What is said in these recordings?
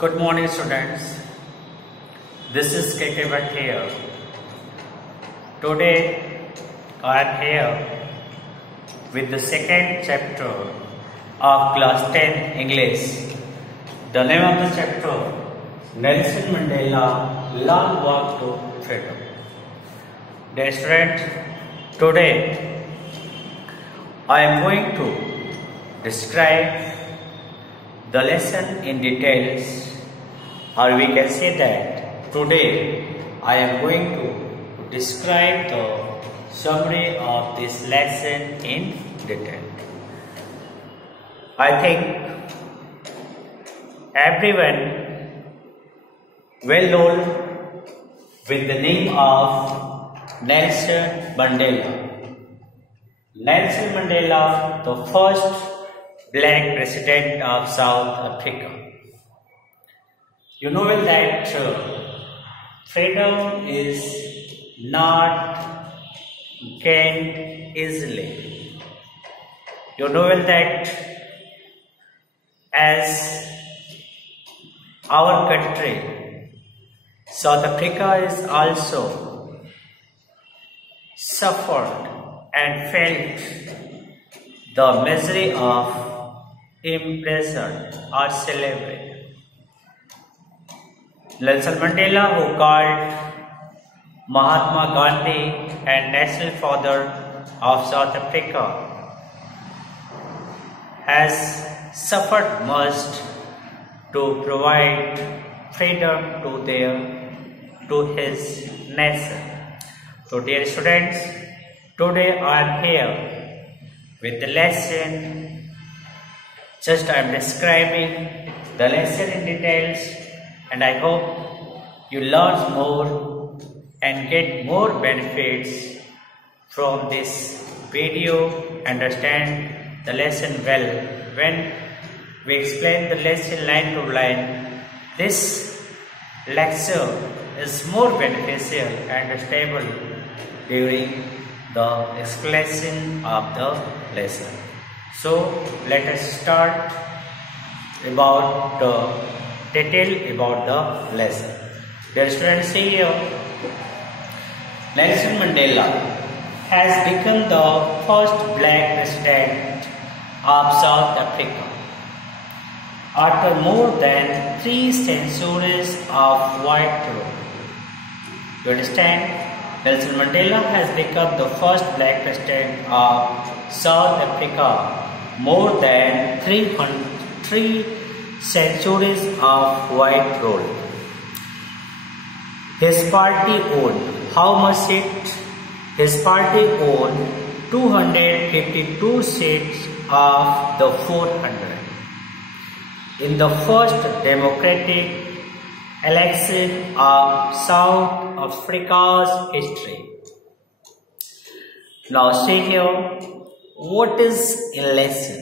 Good morning, students. This is KK Bhatt here. Today I am here with the second chapter of class 10 English. The name of the chapter, Nelson Mandela, Long Walk to Freedom. Dear students, today I am going to describe the lesson in details, or we can say that today I am going to describe the summary of this lesson in detail. I think everyone well known with the name of Nelson Mandela. Nelson Mandela, the first black president of South Africa. You know well that freedom is not gained easily. You know well that as our country, South Africa is also suffered and felt the misery of imprisoned or slavery. Nelson Mandela, who called Mahatma Gandhi and national father of South Africa, has suffered much to provide freedom to his nation. So dear students, today I am here with the lesson. Just I am describing the lesson in details, and I hope you learn more and get more benefits from this video. Understand the lesson well. When we explain the lesson line to line, this lecture is more beneficial and stable during the explanation of the lesson. So let us start about the detail about the lesson. Dear students, see here, Nelson Mandela has become the first black president of South Africa after more than 3 centuries of white rule. You understand? Nelson Mandela has become the first black president of South Africa more than 3 centuries of white rule. His party owned how much seats? His party owned 252 seats of the 400 in the first democratic election of South Africa's history. Now see here, what is a lesson?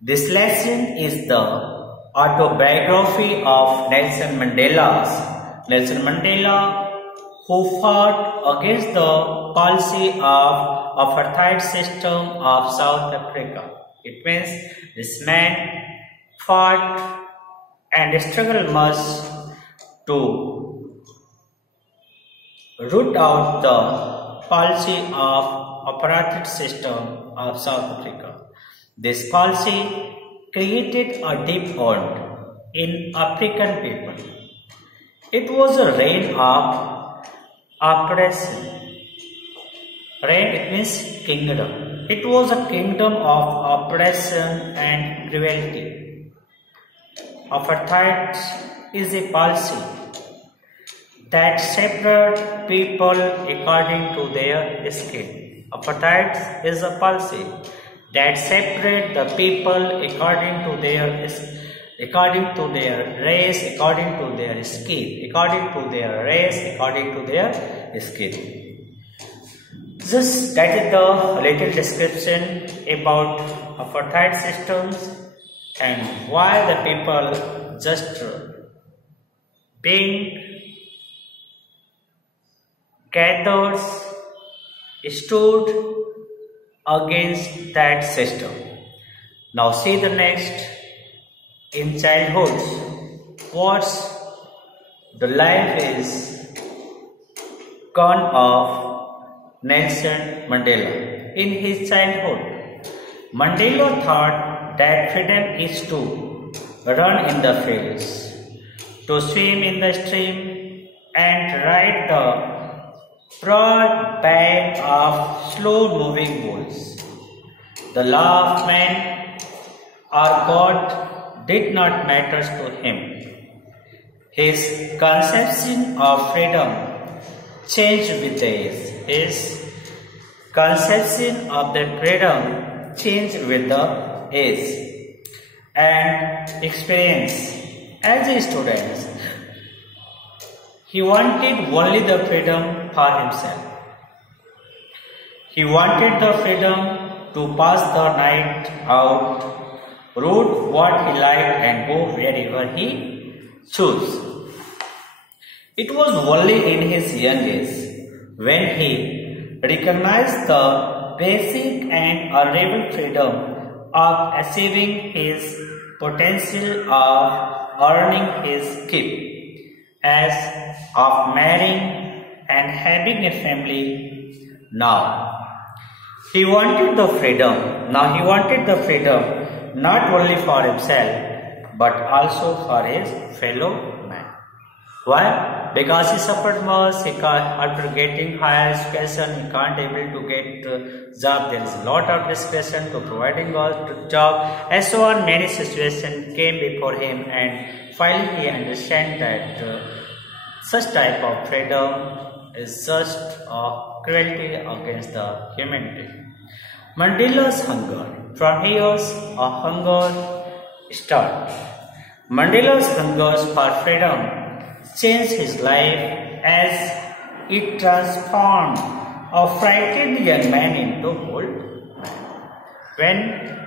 This lesson is the autobiography of Nelson Mandela. Nelson Mandela, who fought against the policy of apartheid system of South Africa. It means this man fought and struggled much to root out the policy of apartheid system of South Africa. This policy created a deep wound in African people. It was a reign of oppression. Reign, it means kingdom. It was a kingdom of oppression and cruelty. Apartheid is a policy that separates people according to their skin. Apartheid is a policy that separates the people according to their race, according to their skin, Just that is the little description about apartheid systems and why the people just being gathered stood against that system. Now see the next. In childhood, what's the life is gone of Nelson Mandela. In his childhood, Mandela thought that freedom is to run in the fields, to swim in the stream, and ride the broad back of slow-moving bulls. The law of man or God did not matter to him. His conception of freedom changed with age. His conception of the freedom changed with the age and experience. As a student, he wanted only the freedom for himself. He wanted the freedom to pass the night out, root what he liked and go wherever he chose. It was only in his young age when he recognized the basic and honorable freedom of achieving his potential, of earning his keep, as of marrying and having a family. Now he wanted the freedom. Now he wanted the freedom not only for himself but also for his fellow man. Why? Because he suffered much. After getting higher education, he can't able to get job. There is a lot of discretion to providing a job, and so on. Many situations came before him, and finally he understand that such type of freedom is just a cruelty against the humanity. Mandela's hunger. From here, a hunger started. Mandela's hunger for freedom changed his life as it transformed a frightened young man into bold man.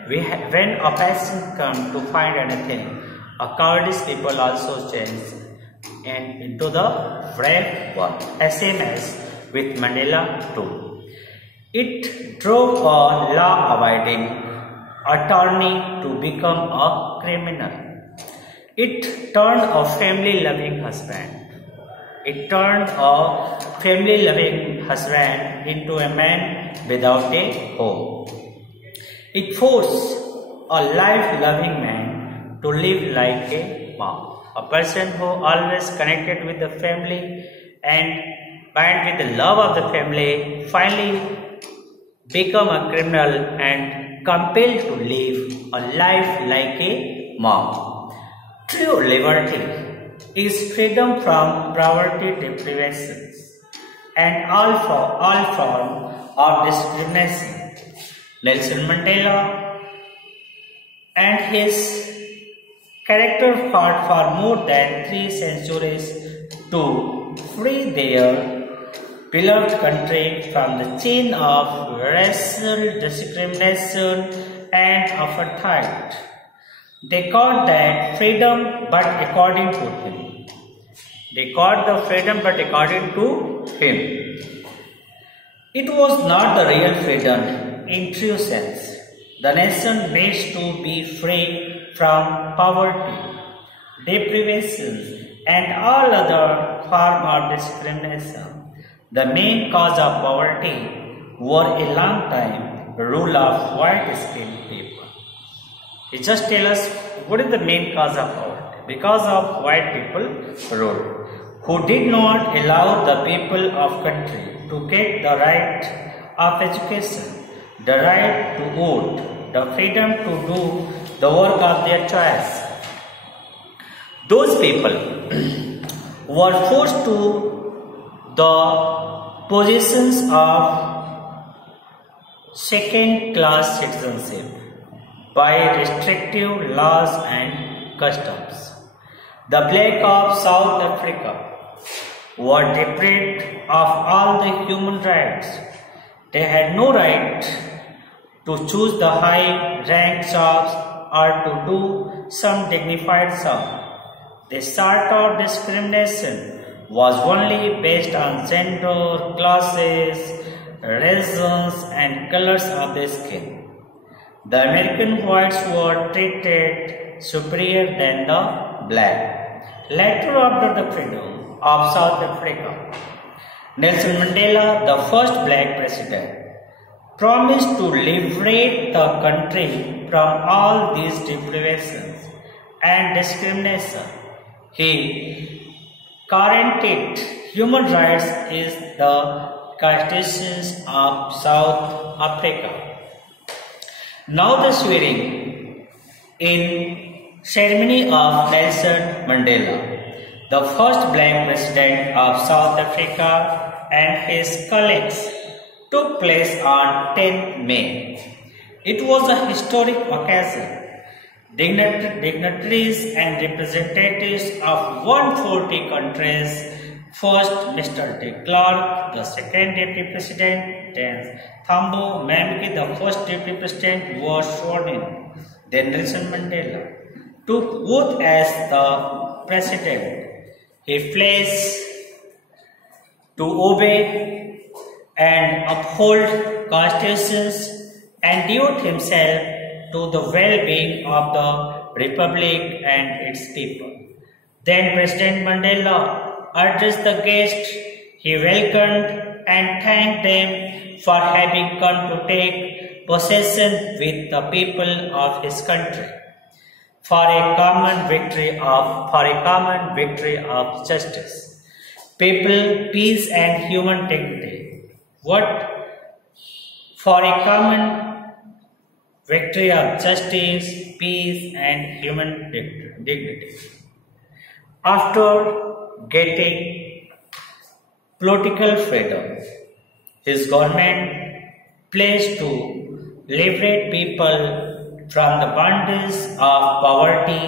When a passion comes to find anything, a cowardice people also change and into the brave one. Same as with Mandela too. It drove a law-abiding attorney to become a criminal. It turned a family-loving husband. It turned a family-loving husband into a man without a home. It forced a life-loving man to live like a monk. A person who always connected with the family and bound with the love of the family finally become a criminal and compelled to live a life like a monk. True liberty is freedom from poverty, deprivation, and all form of discrimination. Nelson Mandela and his character fought for more than 3 centuries to free their beloved country from the chain of racial discrimination and apartheid. They got that freedom, but according to him. They got the freedom, but according to him. It was not the real freedom in true sense. The nation needs to be free from poverty, deprivation, and all other form of discrimination. The main cause of poverty were a long time rule of white-skinned people. He just tell us what is the main cause of poverty. Because of white people rule, who did not allow the people of country to get the right of education, the right to vote, the freedom to do the work of their choice. Those people were forced to the positions of second-class citizenship by restrictive laws and customs. The black of South Africa were deprived of all the human rights. They had no right to choose the high-ranked jobs or to do some dignified job. This sort of discrimination was only based on gender, classes, regions, and colors of the skin. The American whites were treated superior than the black. later after the freedom of South Africa, Nelson Mandela, the first black president, promised to liberate the country from all these deprivations and discrimination. He guaranteed human rights is the Constitution of South Africa. Now the swearing in ceremony of Nelson Mandela, the first black president of South Africa, and his colleagues took place on 10 May. It was a historic occasion. Dignitaries and representatives of 140 countries, first Mr. de Klerk, the second deputy president, then Thabo Mbeki, the first deputy president, was sworn in. Then Nelson Mandela took oath as the president. He pledged to obey and uphold constitutions and devote himself to the well-being of the republic and its people. Then President Mandela addressed the guests. He welcomed and thanked them for having come to take possession with the people of his country for a common victory of justice, people, peace, and human dignity. What? For a common victory of justice, peace, and human dignity. After getting political freedom, his government pledged to liberate people from the bondage of poverty,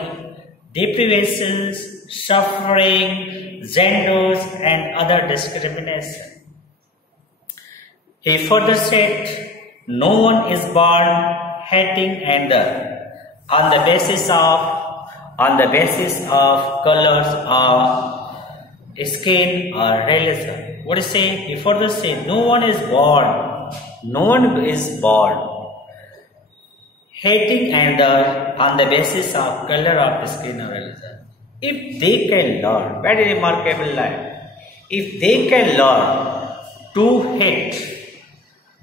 deprivations, suffering, genders, and other discrimination. He further said, no one is born hating another on the basis of colors or skin or religion. What is say? He further said, no one is born hating another on the basis of color of skin or religion. If they can learn, very remarkable line, if they can learn to hate,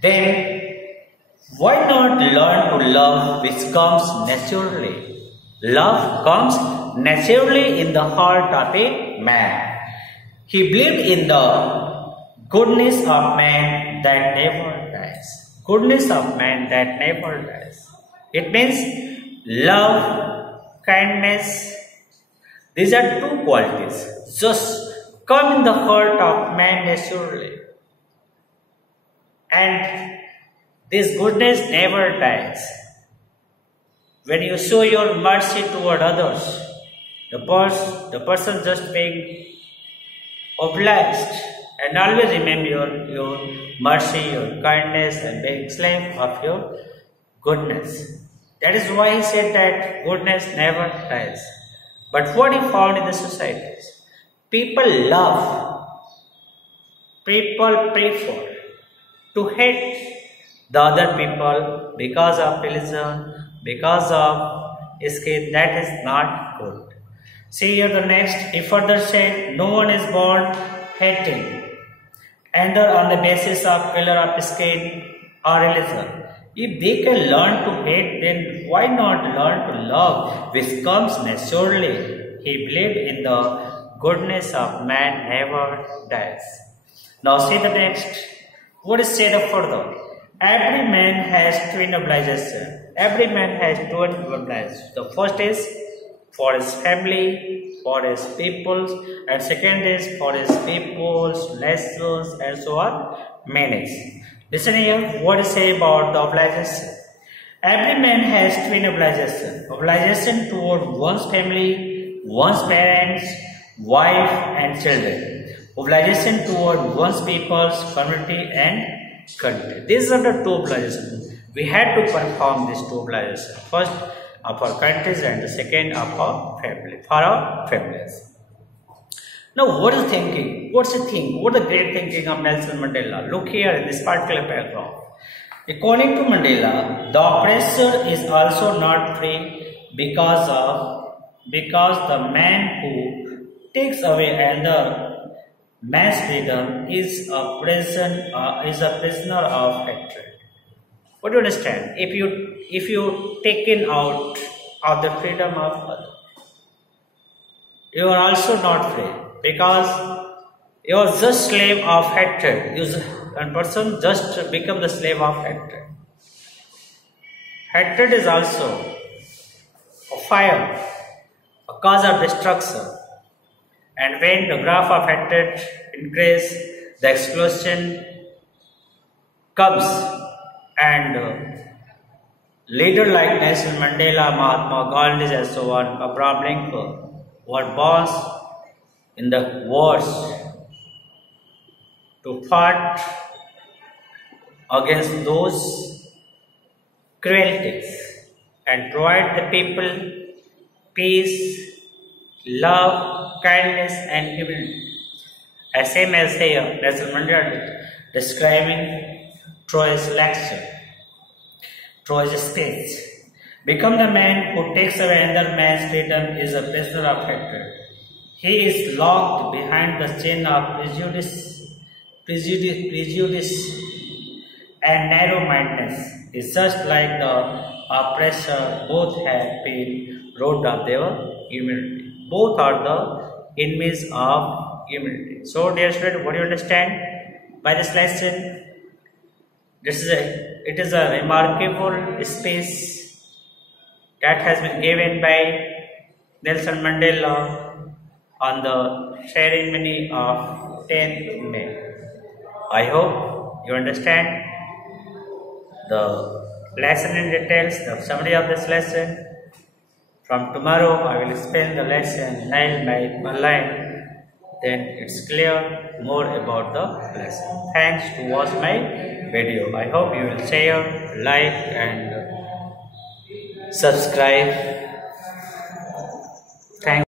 then why not learn to love, which comes naturally? Love comes naturally in the heart of a man. He believed in the goodness of man that never dies. Goodness of man that never dies. It means love, kindness. These are two qualities. Just come in the heart of man naturally. And this goodness never dies. When you show your mercy toward others, the person just being obliged, and always remember your mercy, your kindness, and being slave of your goodness. That is why he said that goodness never dies. But what he found in the societies, people love, people prefer to hate the other people because of religion, because of skin. That is not good. See here the next, he further said, no one is born hating, either on the basis of color of skin or religion. If they can learn to hate, then why not learn to love, which comes naturally? He believed in the goodness of man never dies. Now see the next. What is said further? Every man has twin obligations. Every man has twin obligations. The first is for his family, for his peoples, and second is for his peoples, nations, and so on, meanings. Listen here, what is say about the obligation? Every man has twin obligations. Obligation toward one's family, one's parents, wife, and children. Obligation toward one's people's community and country. These are the two obligations. We had to perform these two obligations. First of our countries and the second of our family, for our families. Now what is thinking? What's the thing? What is the great thinking of Nelson Mandela? Look here in this particular paragraph. According to Mandela, the oppressor is also not free because the man who takes away another man's freedom is a prisoner of hatred. What do you understand? If you taken out of the freedom of others, you are also not free because you are just slave of hatred. One person just become the slave of hatred. Hatred is also a fire, a cause of destruction. And when the graph of hatred increases, the explosion comes, and leader like Nelson Mandela, Mahatma Gandhi, and so on, Abraham Lincoln, were born in the wars to fight against those cruelties and provide the people peace, love, kindness, and humility. As same as here, Nelson Mandela describing through his lecture, through his speech. Become the man who takes away another man's freedom is a prisoner of hatred. He is locked behind the chain of prejudice and narrow-mindedness. It's just like the oppressor. Both have been robbed of their humanity. Both are the enemies of humanity. So, dear student, what do you understand by this lesson? It is a remarkable speech that has been given by Nelson Mandela on the ceremony of 10th May. I hope you understand the lesson in details, the summary of this lesson. From tomorrow, I will explain the lesson line by line. Then it's clear more about the lesson. Thanks to watch my video. I hope you will share, like, and subscribe. Thanks.